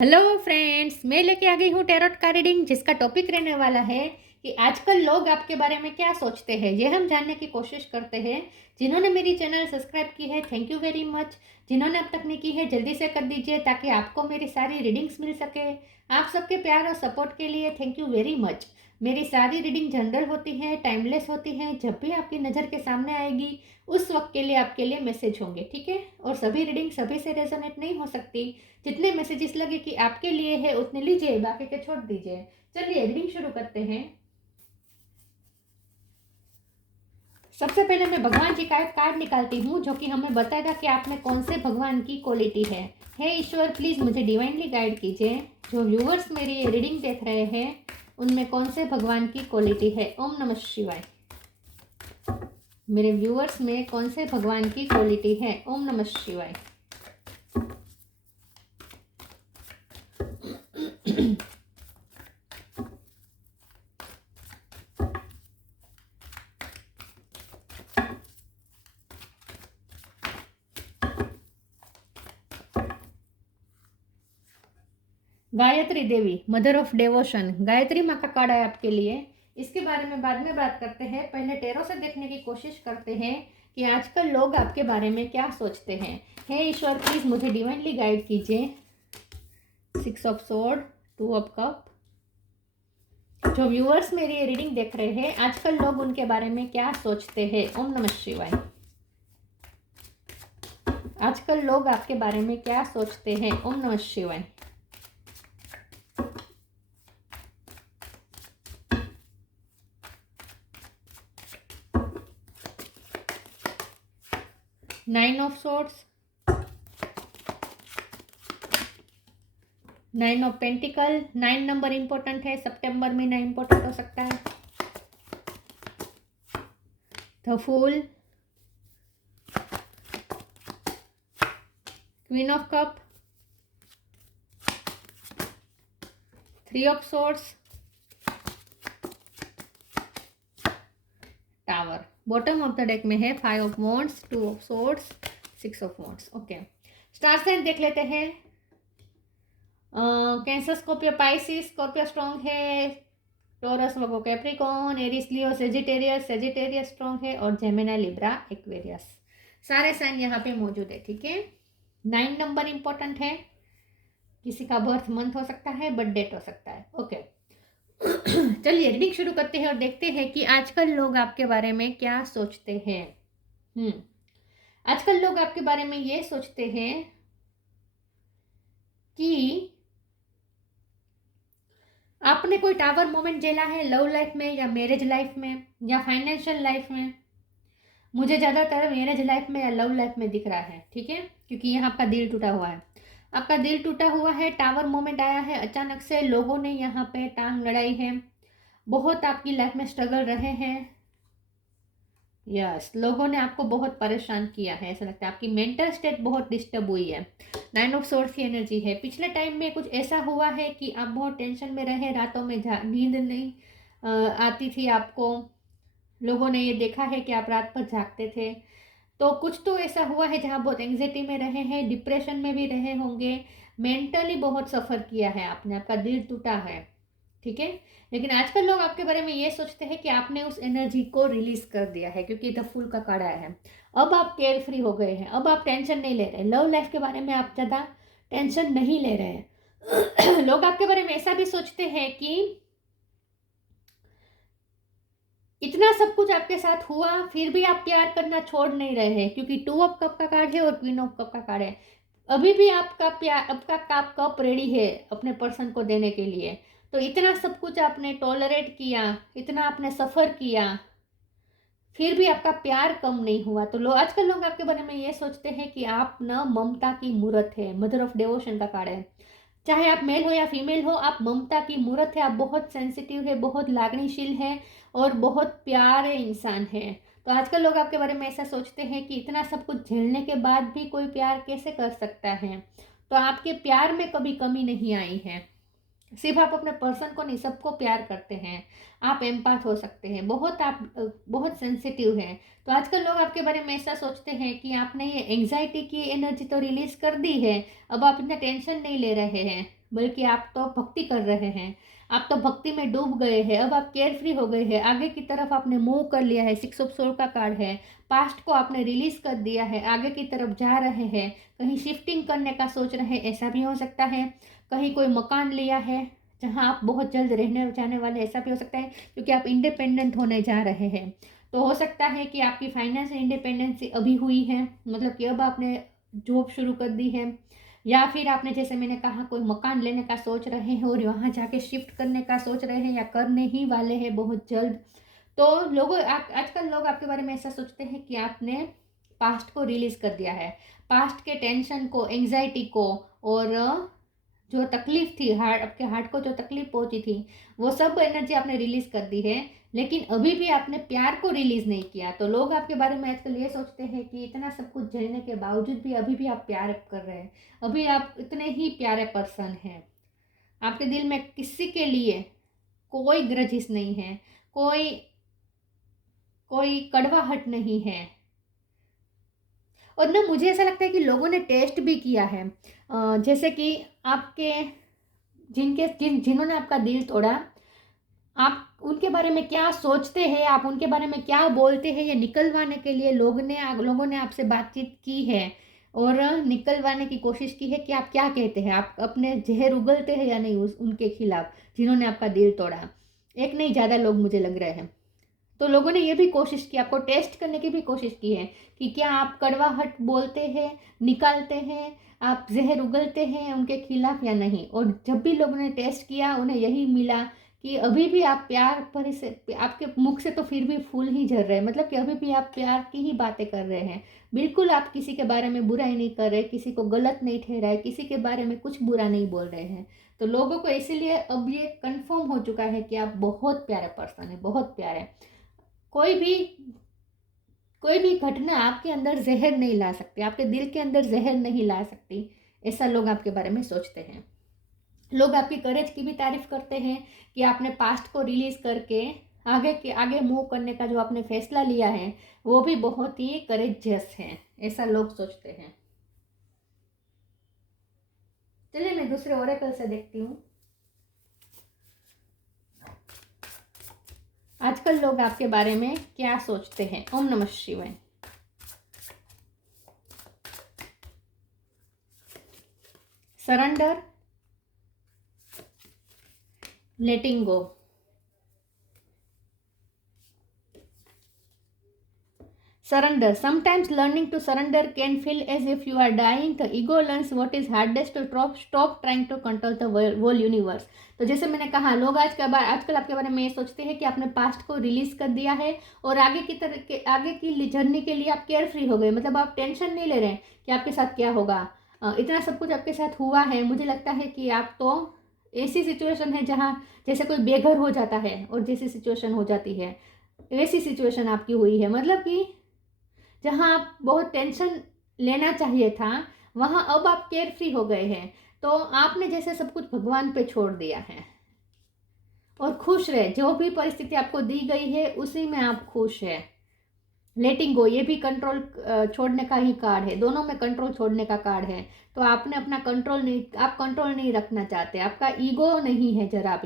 Hello friends, मैं लेके आ गई हूँ टैरोट का रीडिंग, जिसका टॉपिक रहने वाला है कि आजकल लोग आपके बारे में क्या सोचते हैं। ये हम जानने की कोशिश करते हैं। जिन्होंने मेरी चैनल सब्सक्राइब की है, थैंक यू वेरी मच। जिन्होंने अब तक नहीं की है, जल्दी से कर दीजिए ताकि आपको मेरी सारी रीडिंग्स मिल सके। आप सबके प्यार और सपोर्ट के लिए थैंक यू वेरी मच। मेरी सारी रीडिंग जनरल होती है, टाइमलेस होती है। जब भी आपकी नज़र के सामने आएगी उस वक्त के लिए आपके लिए मैसेज होंगे, ठीक है। और सभी रीडिंग सभी से रेजोनेट नहीं हो सकती। जितने मैसेजेस लगे कि आपके लिए है उतने लीजिए, बाकी के छोड़ दीजिए। चलिए रीडिंग शुरू करते हैं। सबसे पहले मैं भगवान जी का एक कार्ड निकालती हूँ जो कि हमें बताएगा कि आप में कौन से भगवान की क्वालिटी है। हे ईश्वर, प्लीज मुझे डिवाइनली गाइड कीजिए। जो व्यूअर्स मेरी रीडिंग देख रहे हैं उनमें कौन से भगवान की क्वालिटी है। ओम नमः शिवाय। मेरे व्यूअर्स में कौन से भगवान की क्वालिटी है। ओम नमः शिवाय। Gayatri Devi, mother of डेवोशन। गायत्री माँ का कार्ड है आपके लिए। इसके बारे में बाद में बात करते हैं। पहले टेरो से देखने की कोशिश करते हैं कि आजकल लोग आपके बारे में क्या सोचते हैं। हे ईश्वर, प्लीज मुझे डिवाइनली गाइड कीजिए। 6 ऑफ स्वॉर्ड, 2 ऑफ कप। जो व्यूअर्स मेरी रीडिंग देख रहे हैं, आजकल लोग उनके बारे में क्या सोचते हैं। ओम नमः शिवाय। आजकल लोग आपके बारे में क्या सोचते हैं। ओम नमः शिवाय। Nine of swords, 9 of pentacle. 9 number important है, सितंबर महीना इंपॉर्टेंट हो सकता है। The fool, queen of cup, 3 of swords, tower. Bottom of the deck में है 5 of wands, 2 of swords, 6 of wands. Okay, star sign देख लेते हैं। Cancer, Scorpio, Pisces. Scorpio strong है। Taurus, Virgo, Capricorn, Aries, Leo, Sagittarius. Sagittarius strong है। और Gemini, Libra, Aquarius. सारे sign यहाँ पे मौजूद है, ठीक है। 9 नंबर इंपॉर्टेंट है। किसी का बर्थ मंथ हो सकता है, बर्थ डेट हो सकता है। ओके, चलिए रीडिंग शुरू करते हैं और देखते हैं कि आजकल लोग आपके बारे में क्या सोचते हैं। आजकल लोग आपके बारे में ये सोचते हैं कि आपने कोई टावर मोमेंट झेला है लव लाइफ में या मैरिज लाइफ में या फाइनेंशियल लाइफ में। मुझे ज़्यादातर मैरिज लाइफ में या लव लाइफ में दिख रहा है, ठीक है, क्योंकि यहाँ आपका दिल टूटा हुआ है। आपका दिल टूटा हुआ है, टावर मोमेंट आया है, अचानक से लोगों ने यहाँ पे टांग लड़ाई है। बहुत आपकी लाइफ में स्ट्रगल रहे हैं। यस, लोगों ने आपको बहुत परेशान किया है, ऐसा लगता है। आपकी मेंटल स्टेट बहुत डिस्टर्ब हुई है। 9 ऑफ सोर्स की एनर्जी है। पिछले टाइम में कुछ ऐसा हुआ है कि आप बहुत टेंशन में रहे, रातों में नींद नहीं आती थी आपको। लोगों ने ये देखा है कि आप रात पर जागते थे। तो कुछ तो ऐसा हुआ है जहाँ बहुत एंग्जाइटी में रहे हैं, डिप्रेशन में भी रहे होंगे। मेंटली बहुत सफ़र किया है आपने, आपका दिल टूटा है, ठीक है। लेकिन आजकल लोग आपके बारे में ये सोचते हैं कि आपने उस एनर्जी को रिलीज कर दिया है, क्योंकि द फूल का कार्ड आया है। अब आप केयर फ्री हो गए हैं, अब आप टेंशन नहीं ले रहे। लव लाइफ के बारे में आप ज़्यादा टेंशन नहीं ले रहे हैं। लोग आपके बारे में ऐसा भी सोचते हैं कि इतना सब कुछ आपके साथ हुआ फिर भी आप प्यार करना छोड़ नहीं रहे हैं, क्योंकि 2 ऑफ कप का कार्ड है और क्वीन ऑफ कप का कार्ड है। अभी भी आपका प्यार, आपका कप रेडी है अपने पर्सन को देने के लिए। तो इतना सब कुछ आपने टॉलरेट किया, इतना आपने सफ़र किया, फिर भी आपका प्यार कम नहीं हुआ। तो लोग आजकल लोग आपके बारे में ये सोचते हैं कि आप न ममता की मूर्त है। मदर ऑफ डेवोशन का कार्ड है। चाहे आप मेल हो या फीमेल हो, आप ममता की मूर्त है। आप बहुत सेंसिटिव है, बहुत लागनीशील है और बहुत प्यारे इंसान है। तो आजकल लोग आपके बारे में ऐसा सोचते हैं कि इतना सब कुछ झेलने के बाद भी कोई प्यार कैसे कर सकता है। तो आपके प्यार में कभी कमी नहीं आई है। सिर्फ आप अपने पर्सन को नहीं, सबको प्यार करते हैं। आप एम्पैथ हो सकते हैं, आप बहुत सेंसिटिव हैं। तो आजकल लोग आपके बारे में ऐसा सोचते हैं कि आपने ये एंग्जाइटी की एनर्जी तो रिलीज कर दी है, अब आप इतना टेंशन नहीं ले रहे हैं। बल्कि आप तो भक्ति कर रहे हैं, आप तो भक्ति में डूब गए हैं। अब आप केयर फ्री हो गए हैं, आगे की तरफ आपने मूव कर लिया है। 6 ऑफ सोर्ड का कार्ड है, पास्ट को आपने रिलीज कर दिया है, आगे की तरफ जा रहे हैं। कहीं शिफ्टिंग करने का सोच रहे हैं, ऐसा भी हो सकता है। कहीं कोई मकान लिया है जहाँ आप बहुत जल्द रहने जाने वाले, ऐसा भी हो सकता है, क्योंकि आप इंडिपेंडेंट होने जा रहे हैं। तो हो सकता है कि आपकी फाइनेंशियल इंडिपेंडेंसी अभी हुई है, मतलब कि अब आपने जॉब शुरू कर दी है, या फिर आपने, जैसे मैंने कहा, कोई मकान लेने का सोच रहे हैं और वहाँ जाके शिफ्ट करने का सोच रहे हैं, या करने ही वाले हैं बहुत जल्द। तो लोगों आजकल लोग आपके बारे में ऐसा सोचते हैं कि आपने पास्ट को रिलीज कर दिया है, पास्ट के टेंशन को, एंग्जाइटी को, और जो तकलीफ थी, आपके हार्ट को जो तकलीफ पहुंची थी, वो सब एनर्जी आपने रिलीज कर दी है। लेकिन अभी भी आपने प्यार को रिलीज नहीं किया। तो लोग आपके बारे में आजकल ये सोचते हैं कि इतना सब कुछ झेलने के बावजूद भी अभी भी आप प्यार कर रहे हैं, अभी आप इतने ही प्यारे पर्सन हैं। आपके दिल में किसी के लिए कोई ग्रजिस नहीं है, कोई कोई कड़वाहट नहीं है। और ना मुझे ऐसा लगता है कि लोगों ने टेस्ट भी किया है, जैसे कि आपके जिन्होंने आपका दिल तोड़ा, आप उनके बारे में क्या सोचते हैं, आप उनके बारे में क्या बोलते हैं, ये निकलवाने के लिए लोगों ने आपसे बातचीत की है और निकलवाने की कोशिश की है कि आप क्या कहते हैं, आप अपने जहर उगलते हैं या नहीं उनके खिलाफ, जिन्होंने आपका दिल तोड़ा। एक नहीं, ज़्यादा लोग मुझे लग रहे हैं। तो लोगों ने ये भी कोशिश की, आपको टेस्ट करने की भी कोशिश की है कि क्या आप कड़वाहट बोलते हैं, निकालते हैं, आप जहर उगलते हैं उनके खिलाफ या नहीं। और जब भी लोगों ने टेस्ट किया, उन्हें यही मिला कि अभी भी आप प्यार पर से, आपके मुख से तो फिर भी फूल ही झर रहे हैं, मतलब कि अभी भी आप प्यार की ही बातें कर रहे हैं। बिल्कुल आप किसी के बारे में बुराई नहीं कर रहे, किसी को गलत नहीं ठहराए, किसी के बारे में कुछ बुरा नहीं बोल रहे हैं। तो लोगों को इसीलिए अब ये कंफर्म हो चुका है कि आप बहुत प्यारे पर्सन है, बहुत प्यारे। कोई भी कोई भी घटना आपके अंदर जहर नहीं ला सकती, आपके दिल के अंदर जहर नहीं ला सकती, ऐसा लोग आपके बारे में सोचते हैं। लोग आपकी करेज की भी तारीफ करते हैं कि आपने पास्ट को रिलीज करके आगे मूव करने का जो आपने फैसला लिया है, वो भी बहुत ही करेजियस है, ऐसा लोग सोचते हैं। चलिए मैं दूसरे ओरेकल से देखती हूँ। आजकल लोग आपके बारे में क्या सोचते हैं। ओम नमः शिवाय। Surrender, letting go. Surrender. Sometimes learning to surrender can feel as if you are dying. The ego learns what is hardest to stop trying to control the whole universe. तो जैसे मैंने कहा, लोग आजकल आपके बारे में ये सोचते हैं कि आपने पास्ट को रिलीज कर दिया है और आगे की जर्नी के लिए आप केयर फ्री हो गए, मतलब आप टेंशन नहीं ले रहे हैं कि आपके साथ क्या होगा। इतना सब कुछ आपके साथ हुआ है। मुझे लगता है कि आप तो ऐसी सिचुएशन है जहाँ जैसे कोई बेघर हो जाता है और जैसी सिचुएशन हो जाती है, ऐसी सिचुएशन आपकी हुई है। मतलब कि जहाँ आप बहुत टेंशन लेना चाहिए था, वहाँ अब आप केयर फ्री हो गए हैं। तो आपने जैसे सब कुछ भगवान पे छोड़ दिया है और खुश रहे। जो भी परिस्थिति आपको दी गई है उसी में आप खुश है। लेटिंग गो, ये भी कंट्रोल छोड़ने का ही कार्ड है। दोनों में कंट्रोल छोड़ने का कार्ड है। तो आपने अपना आप कंट्रोल नहीं रखना चाहते। आपका ईगो नहीं है, जरा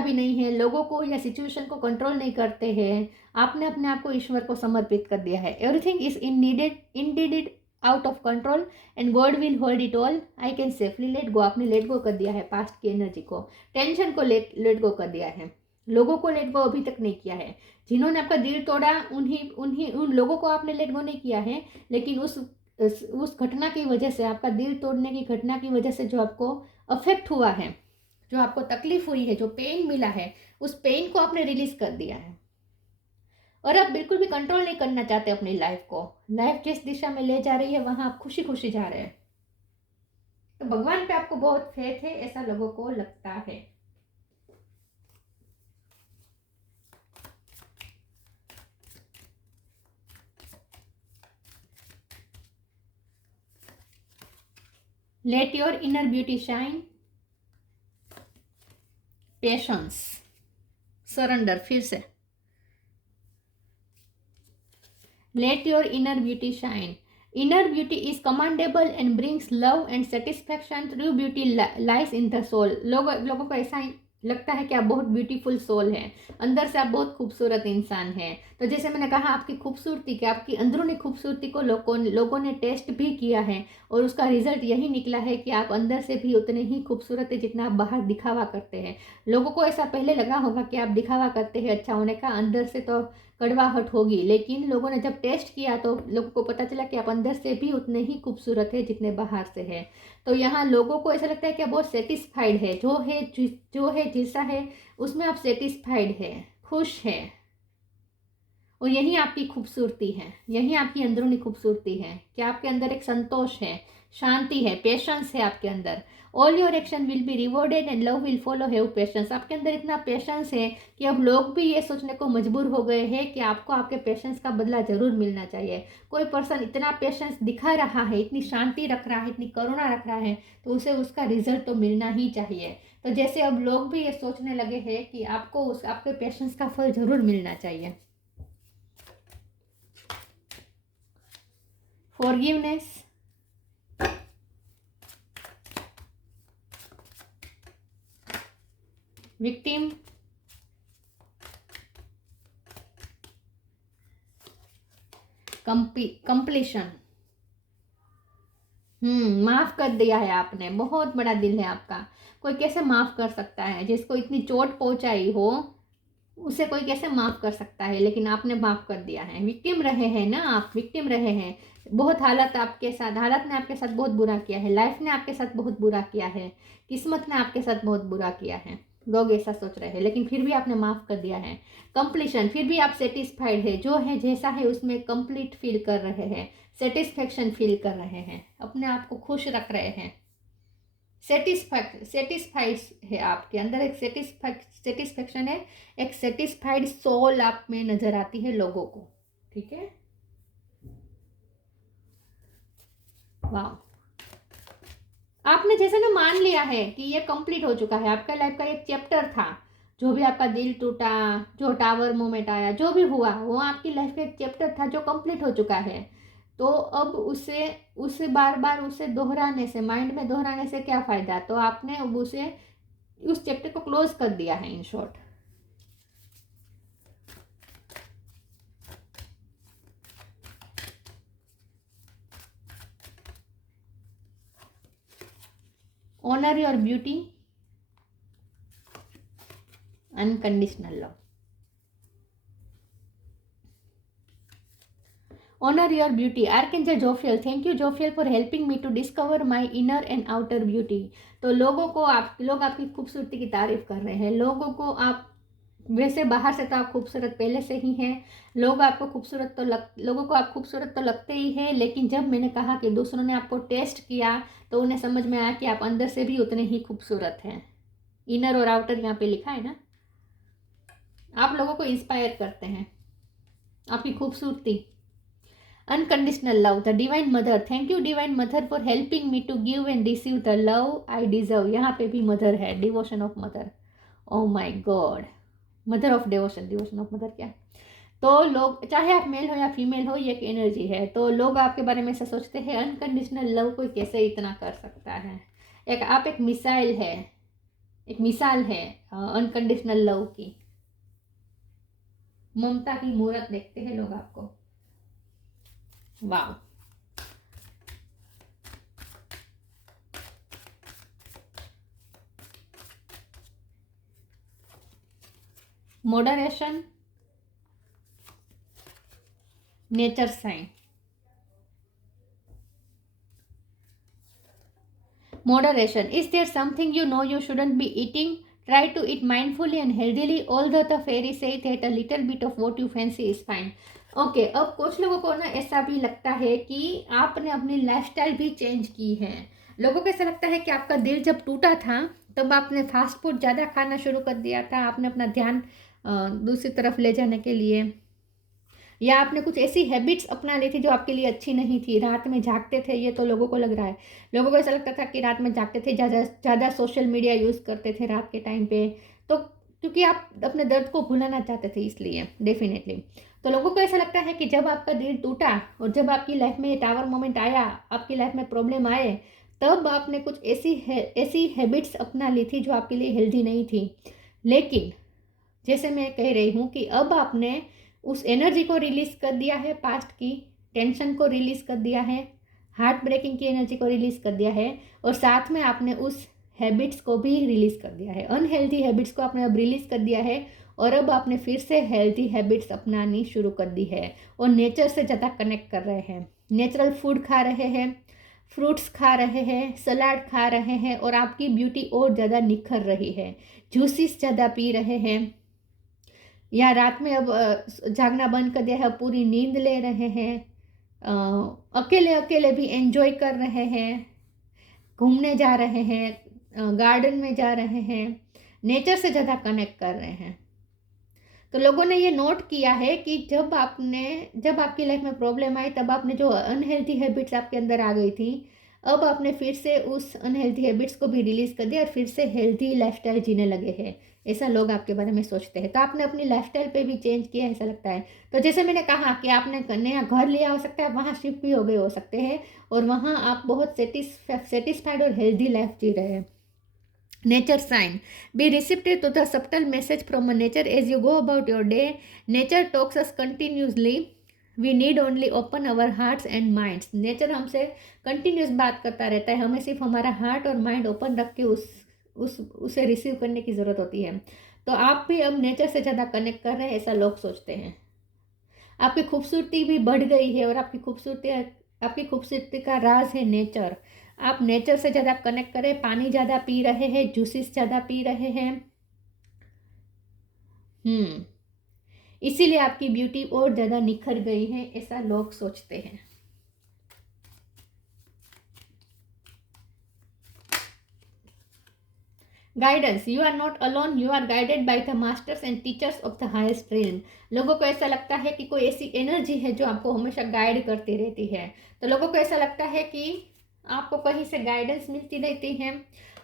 भी नहीं है। लोगों को या सिचुएशन को कंट्रोल नहीं करते हैं। आपने अपने आप को ईश्वर को समर्पित कर दिया है। Everything is indeed out of control and God will hold it all. I can safely let go. आपने लेट गो कर दिया है पास्ट की एनर्जी को, टेंशन को लेट गो कर दिया है। लोगों को लेट गो अभी तक नहीं किया है। जिन्होंने आपका दिल तोड़ा उन लोगों को आपने लेट गो नहीं किया है। लेकिन उस घटना की वजह से, आपका दिल तोड़ने की घटना की वजह से जो आपको अफेक्ट हुआ है, जो आपको तकलीफ हुई है, जो पेन मिला है, उस पेन को आपने रिलीज कर दिया है। और आप बिल्कुल भी कंट्रोल नहीं करना चाहते अपनी लाइफ को। लाइफ जिस दिशा में ले जा रही है वहां आप खुशी खुशी जा रहे हैं। तो भगवान पे आपको बहुत फेथ है, ऐसा लोगों को लगता है। Let your inner beauty shine. Patience, surrender. फिर से let your inner beauty shine. Inner beauty is commendable and brings love and satisfaction. True beauty lies in the soul. लोगों को ऐसा ही लगता है कि आप बहुत ब्यूटीफुल सोल हैं, अंदर से आप बहुत खूबसूरत इंसान हैं। तो जैसे मैंने कहा, आपकी खूबसूरती के, आपकी अंदरूनी खूबसूरती को लोगों ने टेस्ट भी किया है और उसका रिजल्ट यही निकला है कि आप अंदर से भी उतने ही खूबसूरत है जितना आप बाहर दिखावा करते हैं। लोगों को ऐसा पहले लगा होगा कि आप दिखावा करते हैं अच्छा होने का, अंदर से तो कड़वाहट होगी, लेकिन लोगों ने जब टेस्ट किया तो लोगों को पता चला कि आप अंदर से भी उतने ही खूबसूरत है जितने बाहर से है। तो यहाँ लोगों को ऐसा लगता है कि आप बहुत सेटिस्फाइड है, जो है जैसा है उसमें आप सेटिस्फाइड है, खुश है। और यही आपकी खूबसूरती है, यही आपकी अंदरूनी खूबसूरती है कि आपके अंदर एक संतोष है, शांति है, पेशेंस है आपके अंदर। All your action will be rewarded and love will follow. Have patience. आपके अंदर इतना पेशेंस है कि अब लोग भी ये सोचने को मजबूर हो गए हैं कि आपको आपके पेशेंस का बदला जरूर मिलना चाहिए। कोई पर्सन इतना पेशेंस दिखा रहा है, इतनी शांति रख रहा है, इतनी करुणा रख रहा है, तो उसे उसका रिजल्ट तो मिलना ही चाहिए। तो जैसे अब लोग भी ये सोचने लगे हैं कि आपको आपके पेशेंस का फल जरूर मिलना चाहिए। Forgiveness, victim, completion। माफ कर दिया है आपने, बहुत बड़ा दिल है आपका। कोई कैसे माफ कर सकता है? जिसको इतनी चोट पहुंचाई हो उसे कोई कैसे माफ कर सकता है? लेकिन आपने माफ कर दिया है। विक्टिम रहे हैं ना आप, विक्टिम रहे हैं। बहुत हालत ने आपके साथ बहुत बुरा किया है, लाइफ ने आपके साथ बहुत बुरा किया है, किस्मत ने आपके साथ बहुत बुरा किया है। लोग ऐसा सोच रहे हैं, लेकिन फिर भी आपने माफ कर दिया है। कंप्लीशन, फिर भी आप सेटिस्फाइड है, जो है जैसा है उसमें कंप्लीट फील कर रहे हैं, सेटिस्फेक्शन फील कर रहे हैं, अपने आप को खुश रख रहे हैं। सेटिस्फाइड है, आपके अंदर एक सेटिस्फेक्शन है, एक सेटिस्फाइड सोल आप में नजर आती है लोगों को। ठीक है, वाह। आपने जैसे ना मान लिया है कि ये कंप्लीट हो चुका है, आपका लाइफ का एक चैप्टर था। जो भी आपका दिल टूटा, जो टावर मोमेंट आया, जो भी हुआ, वो आपकी लाइफ का एक चैप्टर था जो कंप्लीट हो चुका है। तो अब उसे उसे बार बार उसे दोहराने से, माइंड में दोहराने से क्या फ़ायदा? तो आपने अब उस चैप्टर को क्लोज कर दिया है, in short. Honour your beauty, unconditional love. Honor your beauty. Archangel Jophiel, thank you Jophiel for helping me to discover my inner and outer beauty. तो लोग आपकी खूबसूरती की तारीफ कर रहे हैं। लोगों को आप वैसे बाहर से तो आप खूबसूरत पहले से ही हैं। लोगों को आप खूबसूरत तो लगते ही हैं, लेकिन जब मैंने कहा कि दूसरों ने आपको टेस्ट किया तो उन्हें समझ में आया कि आप अंदर से भी उतने ही खूबसूरत हैं। इनर और आउटर यहाँ पे लिखा है ना। आप लोगों को इंस्पायर करते हैं, आपकी खूबसूरती। Unconditional love, the divine mother. Thank you divine mother for helping me to give and receive the love I deserve. यहाँ पे भी मदर है, devotion of mother. Oh my God, mother of devotion of mother क्या? तो लोग, चाहे आप mail हो या फीमेल हो, ये एक एनर्जी है। तो लोग आपके बारे में ऐसा सोचते हैं, अनकंडीशनल लव कोई कैसे इतना कर सकता है? आप एक मिसाइल है, एक मिसाल है अनकंडीशनल लव की। ममता की मूर्त देखते हैं लोग आपको। वाह। Moderation, nature sign. Moderation. Is there something you know you shouldn't be eating? Try to eat mindfully and healthily, although the fairies say that a little bit of what you fancy is fine. Okay, अब कुछ लोगों को ना ऐसा भी लगता है कि आपने अपनी लाइफस्टाइल भी चेंज की है। लोगों को ऐसा लगता है कि आपका दिल जब टूटा था तब आपने फास्ट फूड ज़्यादा खाना शुरू कर दिया था, आपने अपना ध्यान दूसरी तरफ ले जाने के लिए, या आपने कुछ ऐसी हैबिट्स अपना ली थी जो आपके लिए अच्छी नहीं थी। रात में जागते थे, ये तो लोगों को लग रहा है। लोगों को ऐसा लगता था कि रात में जागते थे, ज़्यादा सोशल मीडिया यूज़ करते थे रात के टाइम पे। तो क्योंकि आप अपने दर्द को भुलाना चाहते थे, इसलिए डेफिनेटली। तो लोगों को ऐसा लगता है कि जब आपका दिल टूटा और जब आपकी लाइफ में टावर मोमेंट आया, आपकी लाइफ में प्रॉब्लम आए, तब आपने कुछ ऐसी हैबिट्स अपना ली थी जो आपके लिए हेल्दी नहीं थी। लेकिन जैसे मैं कह रही हूँ कि अब आपने उस एनर्जी को रिलीज़ कर दिया है, पास्ट की टेंशन को रिलीज़ कर दिया है, हार्ट ब्रेकिंग की एनर्जी को रिलीज़ कर दिया है, और साथ में आपने उस हैबिट्स को भी रिलीज़ कर दिया है, अनहेल्दी हैबिट्स को आपने अब रिलीज़ कर दिया है, और अब आपने फिर से हेल्दी हैबिट्स अपनानी शुरू कर दी है और नेचर से ज़्यादा कनेक्ट कर रहे हैं। नेचुरल फूड खा रहे हैं, फ्रूट्स खा रहे हैं, सलाद खा रहे हैं, और आपकी ब्यूटी और ज़्यादा निखर रही है। जूसेस ज़्यादा पी रहे हैं, या रात में अब जागना बंद कर दिया है, पूरी नींद ले रहे हैं, अकेले अकेले भी एंजॉय कर रहे हैं, घूमने जा रहे हैं, गार्डन में जा रहे हैं, नेचर से ज़्यादा कनेक्ट कर रहे हैं। तो लोगों ने ये नोट किया है कि जब आपकी लाइफ में प्रॉब्लम आई, तब आपने जो अनहेल्दी हैबिट्स आपके अंदर आ गई थी, अब आपने फिर से उस अनहेल्दी हैबिट्स को भी रिलीज़ कर दिया और फिर से हेल्दी लाइफस्टाइल जीने लगे हैं। ऐसा लोग आपके बारे में सोचते हैं। तो आपने अपनी लाइफस्टाइल पे भी चेंज किया, ऐसा लगता है। तो जैसे मैंने कहा कि आपने नया घर लिया हो सकता है, वहाँ शिफ्ट भी हो गए हो सकते हैं, और वहाँ आप बहुत सेटिस्फाइड और हेल्दी लाइफ जी रहे हैं। Nature sign. Be receptive to the subtle message from nature as you go about your day. Nature talks us continuously. We need only open our hearts and minds. Nature हमसे continuous बात करता रहता है, हमें सिर्फ हमारा हार्ट और mind open रख के उसे रिसीव करने की ज़रूरत होती है। तो आप भी अब नेचर से ज़्यादा कनेक्ट कर रहे हैं, ऐसा लोग सोचते हैं। आपकी खूबसूरती भी बढ़ गई है, और आपकी खूबसूरती का राज है नेचर। आप नेचर से ज़्यादा कनेक्ट करें, पानी ज़्यादा पी रहे हैं, जूसेस ज़्यादा पी रहे हैं। इसीलिए आपकी ब्यूटी और ज़्यादा निखर गई है, ऐसा लोग सोचते हैं। Guidance. You are not alone, you are guided by the masters and teachers of the highest realm. लोगों को ऐसा लगता है कि कोई ऐसी एनर्जी है जो आपको हमेशा गाइड करती रहती है। तो लोगों को ऐसा लगता है कि आपको कहीं से गाइडेंस मिलती रहती है,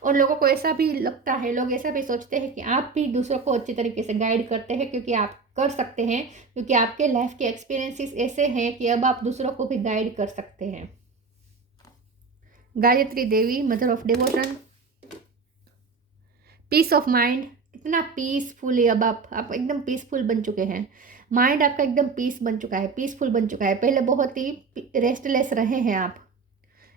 और लोगों को ऐसा भी लगता है, लोग ऐसा भी सोचते हैं कि आप भी दूसरों को अच्छी तरीके से गाइड करते हैं, क्योंकि आप कर सकते हैं, क्योंकि आपके लाइफ के एक्सपीरियंसेस ऐसे हैं कि अब आप दूसरों को भी गाइड कर सकते हैं। Gayatri Devi, mother of devotion. Peace of mind. कितना पीसफुल है अब आप एकदम पीसफुल बन चुके हैं। माइंड आपका एकदम पीस बन चुका है, पीसफुल बन चुका है। पहले बहुत ही रेस्टलेस रहे हैं आप,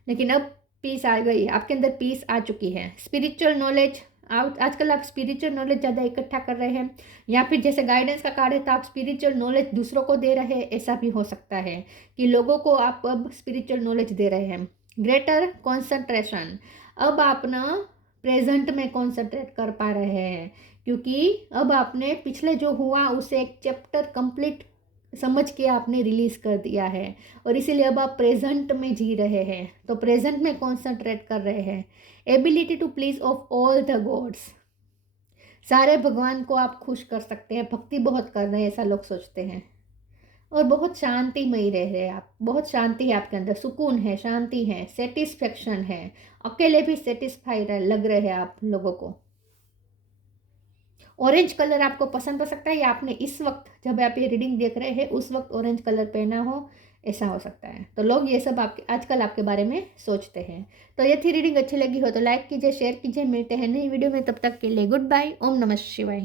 लेकिन अब पीस आ गई, आपके अंदर पीस आ चुकी है। Spiritual knowledge. आजकल आप स्पिरिचुअल नॉलेज ज़्यादा इकट्ठा कर रहे हैं, या फिर जैसे गाइडेंस का कार्ड है तो आप स्पिरिचुअल नॉलेज दूसरों को दे रहे हैं। ऐसा भी हो सकता है कि लोगों को आप अब स्पिरिचुअल नॉलेज दे रहे हैं। Greater concentration. अब आप ना प्रेजेंट में कॉन्सेंट्रेट कर पा रहे हैं, क्योंकि अब आपने पिछले जो हुआ उसे एक चैप्टर कंप्लीट समझ के आपने रिलीज़ कर दिया है, और इसीलिए अब आप प्रेजेंट में जी रहे हैं। तो प्रेजेंट में कॉन्सेंट्रेट कर रहे हैं। Ability to please of all the gods. सारे भगवान को आप खुश कर सकते हैं, भक्ति बहुत कर रहे हैं, ऐसा लोग सोचते हैं। और बहुत शांतिमयी रह रहे हैं आप, बहुत शांति है आपके अंदर, सुकून है, शांति है, सेटिस्फेक्शन है। अकेले भी सेटिस्फाइड लग रहे हैं आप लोगों को। ऑरेंज कलर आपको पसंद हो सकता है, या आपने इस वक्त जब आप ये रीडिंग देख रहे हैं उस वक्त ऑरेंज कलर पहना हो, ऐसा हो सकता है। तो लोग ये सब आजकल आपके बारे में सोचते हैं। तो ये थी रीडिंग, अच्छी लगी हो तो लाइक कीजिए, शेयर कीजिए। मिलते हैं नई वीडियो में, तब तक के लिए गुड बाय। ओम नमः शिवाय.